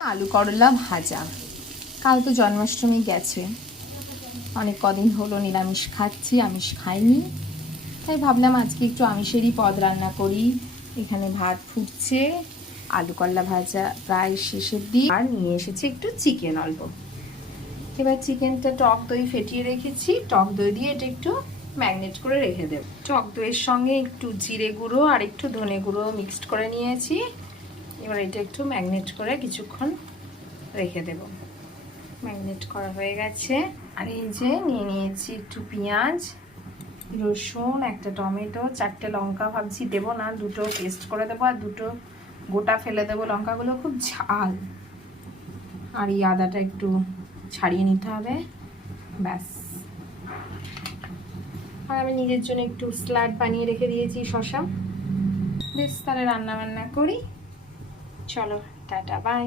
আলু করলা ভাজা। কাল তো জন্মাষ্টমী গেছে, অনেক কদিন হলো নিরামিষ খাচ্ছি, আমিষ খাইনি, তাই ভাবলাম আজকে একটু আমিষেরই পদ রান্না করি। এখানে ভাত ফুটছে, আলু করলা ভাজা প্রায় শেষের দিক, আর নিয়ে এসেছি একটু চিকেন অল্প। এবার চিকেনটা টক দই ফেটিয়ে রেখেছি, টক দই দিয়ে এটা একটু ম্যারিনেট করে রেখে দেব। টক দইয়ের সঙ্গে একটু জিরে গুঁড়ো আর একটু ধনে গুঁড়ো মিক্সড করে নিয়েছি। এবার এটা একটু ম্যারিনেট করে কিছুক্ষণ রেখে দেব। ম্যারিনেট করা হয়ে গেছে। আর এই যে নিয়ে নিয়েছি একটু পেঁয়াজ, রসুন, একটা টমেটো, 4টে লঙ্কা, ভাবছি দেবো না, 2টো পেস্ট করে দেবো আর 2টো গোটা ফেলে দেবো। লঙ্কাগুলো খুব ঝাল, আর এই আদাটা একটু ছাড়িয়ে নিতে হবে, ব্যাস। আর আমি নিজের জন্য একটু স্যালাড বানিয়ে রেখে দিয়েছি, শসা। বেশ, তাহলে রান্না বান্না করি, চলো টাটা বাই।